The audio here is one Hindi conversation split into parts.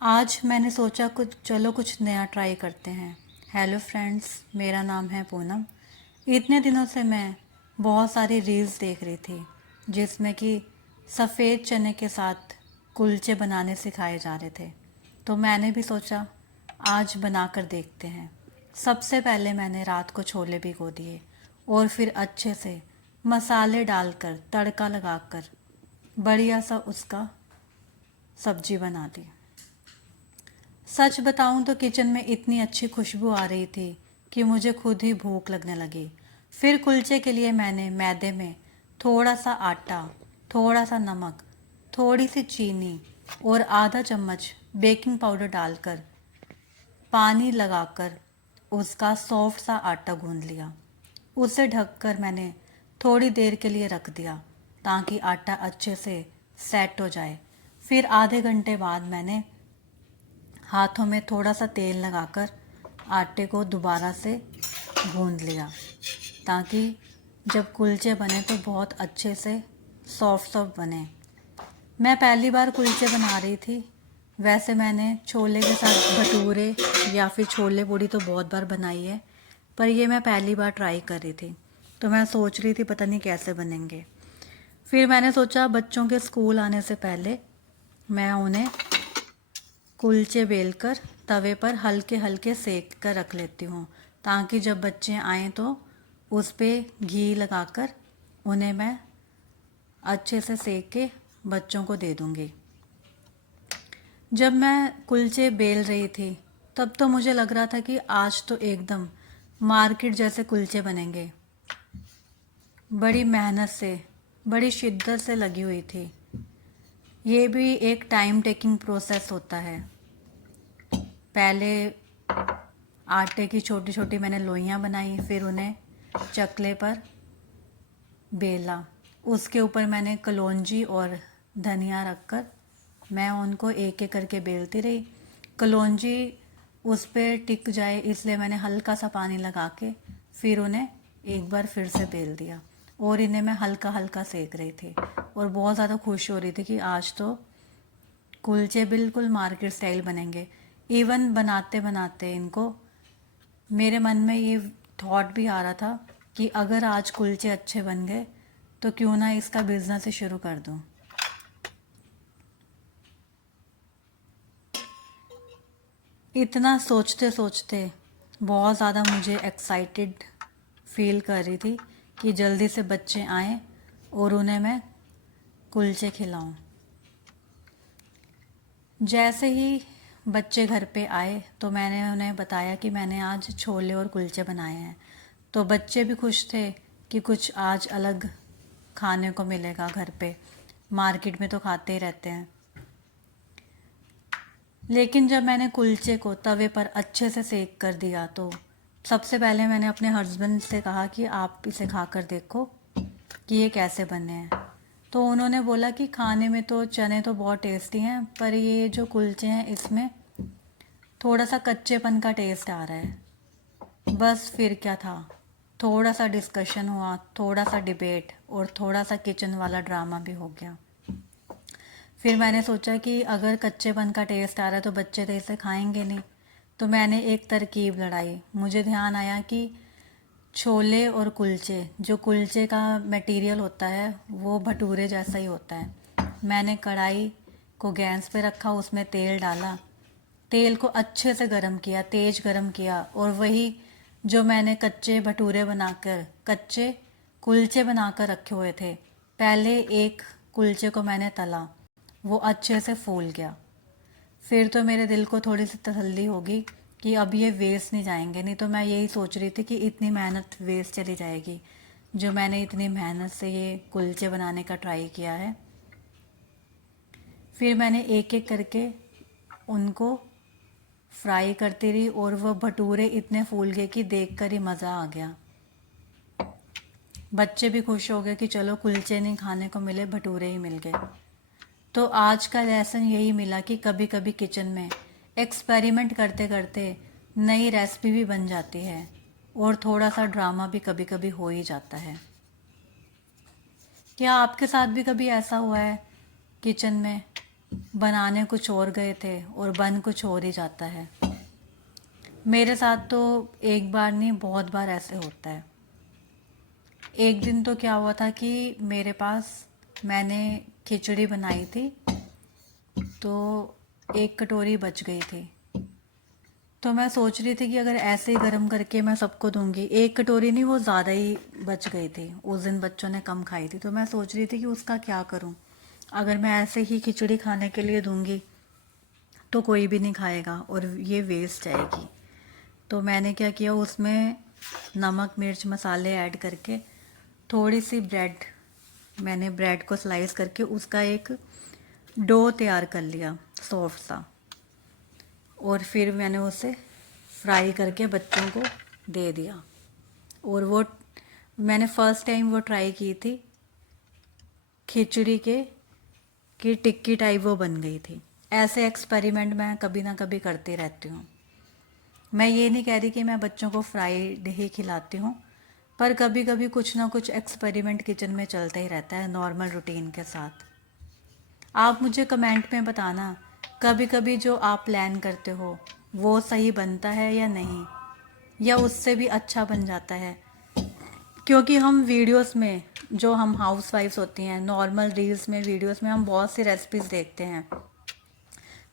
आज मैंने सोचा कुछ नया ट्राई करते हैं। हेलो फ्रेंड्स, मेरा नाम है पूनम। इतने दिनों से मैं बहुत सारी रील्स देख रही थी जिसमें कि सफ़ेद चने के साथ कुलचे बनाने सिखाए जा रहे थे। तो मैंने भी सोचा आज बनाकर देखते हैं। सबसे पहले मैंने रात को छोले भिगो दिए और फिर अच्छे से मसाले डालकर तड़का लगाकर बढ़िया सा उसका सब्जी बना दी। सच बताऊं तो किचन में इतनी अच्छी खुशबू आ रही थी कि मुझे खुद ही भूख लगने लगी। फिर कुलचे के लिए मैंने मैदे में थोड़ा सा आटा, थोड़ा सा नमक, थोड़ी सी चीनी और आधा चम्मच बेकिंग पाउडर डालकर पानी लगाकर उसका सॉफ्ट सा आटा गूंद लिया। उसे ढककर मैंने थोड़ी देर के लिए रख दिया ताकि आटा अच्छे से सेट हो जाए। फिर आधे घंटे बाद मैंने हाथों में थोड़ा सा तेल लगाकर आटे को दोबारा से गूंद लिया ताकि जब कुलचे बने तो बहुत अच्छे से सॉफ्ट सॉफ्ट बने। मैं पहली बार कुलचे बना रही थी। वैसे मैंने छोले के साथ भटूरे या फिर छोले पूड़ी तो बहुत बार बनाई है, पर ये मैं पहली बार ट्राई कर रही थी। तो मैं सोच रही थी पता नहीं कैसे बनेंगे। फिर मैंने सोचा बच्चों के स्कूल आने से पहले मैं उन्हें कुलचे बेलकर तवे पर हल्के हल्के सेक कर रख लेती हूँ ताकि जब बच्चे आएँ तो उस पर घी लगाकर उन्हें मैं अच्छे से सेक के बच्चों को दे दूँगी। जब मैं कुलचे बेल रही थी तब तो मुझे लग रहा था कि आज तो एकदम मार्केट जैसे कुलचे बनेंगे। बड़ी मेहनत से, बड़ी शिद्दत से लगी हुई थी। ये भी एक टाइम टेकिंग प्रोसेस होता है। पहले आटे की छोटी छोटी मैंने लोइयाँ बनाई, फिर उन्हें चकले पर बेला। उसके ऊपर मैंने कलौंजी और धनिया रखकर मैं उनको एक एक करके बेलती रही। कलौंजी उस पर टिक जाए इसलिए मैंने हल्का सा पानी लगा के फिर उन्हें एक बार फिर से बेल दिया और इन्हें मैं हल्का हल्का सेक रही थी और बहुत ज़्यादा खुश हो रही थी कि आज तो कुलचे बिल्कुल मार्केट स्टाइल बनेंगे। इवन बनाते बनाते इनको मेरे मन में ये थॉट भी आ रहा था कि अगर आज कुलचे अच्छे बन गए तो क्यों ना इसका बिजनेस ही शुरू कर दूं। इतना सोचते सोचते बहुत ज़्यादा मुझे एक्साइटेड फील कर रही थी कि जल्दी से बच्चे आएँ और उन्हें मैं कुलचे खिलाऊं। जैसे ही बच्चे घर पे आए तो मैंने उन्हें बताया कि मैंने आज छोले और कुलचे बनाए हैं। तो बच्चे भी खुश थे कि कुछ आज अलग खाने को मिलेगा घर पे, मार्केट में तो खाते ही रहते हैं। लेकिन जब मैंने कुलचे को तवे पर अच्छे से सेक कर दिया तो सबसे पहले मैंने अपने हस्बैंड से कहा कि आप इसे खाकर देखो कि ये कैसे बने हैं। तो उन्होंने बोला कि खाने में तो चने तो बहुत टेस्टी हैं, पर ये जो कुलचे हैं इसमें थोड़ा सा कच्चेपन का टेस्ट आ रहा है। बस फिर क्या था, थोड़ा सा डिस्कशन हुआ, थोड़ा सा डिबेट और थोड़ा सा किचन वाला ड्रामा भी हो गया। फिर मैंने सोचा कि अगर कच्चेपन का टेस्ट आ रहा है तो बच्चे तो इसे खाएंगे नहीं। तो मैंने एक तरकीब लड़ाई। मुझे ध्यान आया कि छोले और कुलचे, जो कुलचे का मटेरियल होता है वो भटूरे जैसा ही होता है। मैंने कढ़ाई को गैस पे रखा, उसमें तेल डाला, तेल को अच्छे से गरम किया, तेज गरम किया और वही जो मैंने कच्चे भटूरे बनाकर, कच्चे कुलचे बनाकर रखे हुए थे, पहले एक कुलचे को मैंने तला, वो अच्छे से फूल गया। फिर तो मेरे दिल को थोड़ी सी तसल्ली होगी कि अब ये वेस्ट नहीं जाएंगे। नहीं तो मैं यही सोच रही थी कि इतनी मेहनत वेस्ट चली जाएगी जो मैंने इतनी मेहनत से ये कुलचे बनाने का ट्राई किया है। फिर मैंने एक एक करके उनको फ्राई करती रही और वह भटूरे इतने फूल गए कि देखकर ही मज़ा आ गया। बच्चे भी खुश हो गए कि चलो कुलचे नहीं खाने को मिले, भटूरे ही मिल गए। तो आज का लेसन यही मिला कि कभी कभी किचन में एक्सपेरिमेंट करते करते नई रेसिपी भी बन जाती है और थोड़ा सा ड्रामा भी कभी कभी हो ही जाता है। क्या आपके साथ भी कभी ऐसा हुआ है किचन में बनाने कुछ और गए थे और बन कुछ और ही जाता है। मेरे साथ तो एक बार नहीं, बहुत बार ऐसे होता है। एक दिन तो क्या हुआ था कि मेरे पास, मैंने खिचड़ी बनाई थी तो एक कटोरी बच गई थी। तो मैं सोच रही थी कि अगर ऐसे ही गर्म करके मैं सबको दूंगी, एक कटोरी नहीं, वो ज़्यादा ही बच गई थी, उस दिन बच्चों ने कम खाई थी। तो मैं सोच रही थी कि उसका क्या करूं। अगर मैं ऐसे ही खिचड़ी खाने के लिए दूंगी तो कोई भी नहीं खाएगा और ये वेस्ट जाएगी। तो मैंने क्या किया, उसमें नमक मिर्च मसाले ऐड करके थोड़ी सी ब्रेड, मैंने ब्रेड को स्लाइस करके उसका एक डो तैयार कर लिया सॉफ्ट सा, और फिर मैंने उसे फ्राई करके बच्चों को दे दिया। और वो मैंने फर्स्ट टाइम वो ट्राई की थी, खिचड़ी के की टिक्की टाइप वो बन गई थी। ऐसे एक्सपेरिमेंट मैं कभी ना कभी करती रहती हूँ। मैं ये नहीं कह रही कि मैं बच्चों को फ्राइड ही खिलाती हूँ, पर कभी कभी कुछ ना कुछ एक्सपेरिमेंट किचन में चलता ही रहता है नॉर्मल रूटीन के साथ। आप मुझे कमेंट में बताना, कभी कभी जो आप प्लान करते हो वो सही बनता है या नहीं, या उससे भी अच्छा बन जाता है। क्योंकि हम वीडियोस में, जो हम हाउस वाइफ्स होती हैं, नॉर्मल रील्स में वीडियोस में हम बहुत सी रेसिपीज़ देखते हैं।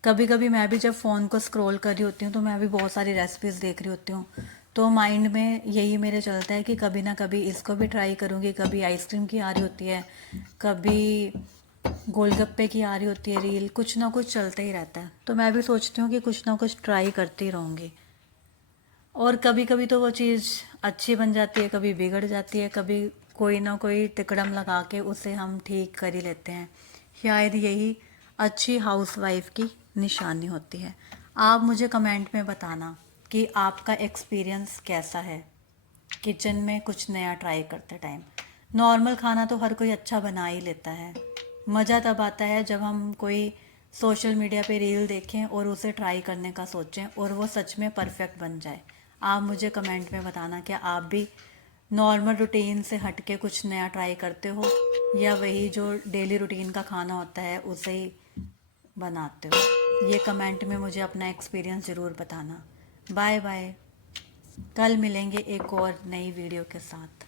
कभी कभी मैं भी जब फ़ोन को स्क्रॉल कर रही होती हूँ तो मैं भी बहुत सारी रेसिपीज़ देख रही होती हूँ। तो माइंड में यही मेरे चलता है कि कभी ना कभी इसको भी ट्राई करूँगी। कभी आइसक्रीम की आ रही होती है, कभी गोलगप्पे की आ रही होती है रील, कुछ ना कुछ चलता ही रहता है। तो मैं भी सोचती हूँ कि कुछ ना कुछ ट्राई करती रहूँगी। और कभी कभी तो वो चीज़ अच्छी बन जाती है, कभी बिगड़ जाती है, कभी कोई ना कोई तिकड़म लगा के उसे हम ठीक कर ही लेते हैं। शायद यही अच्छी हाउसवाइफ की निशानी होती है। आप मुझे कमेंट में बताना कि आपका एक्सपीरियंस कैसा है किचन में कुछ नया ट्राई करते टाइम। नॉर्मल खाना तो हर कोई अच्छा बना ही लेता है। मज़ा तब आता है जब हम कोई सोशल मीडिया पे रील देखें और उसे ट्राई करने का सोचें और वो सच में परफेक्ट बन जाए। आप मुझे कमेंट में बताना, क्या आप भी नॉर्मल रूटीन से हटके कुछ नया ट्राई करते हो, या वही जो डेली रूटीन का खाना होता है उसे ही बनाते हो। ये कमेंट में मुझे अपना एक्सपीरियंस ज़रूर बताना। Bye bye. कल मिलेंगे एक और नई वीडियो के साथ।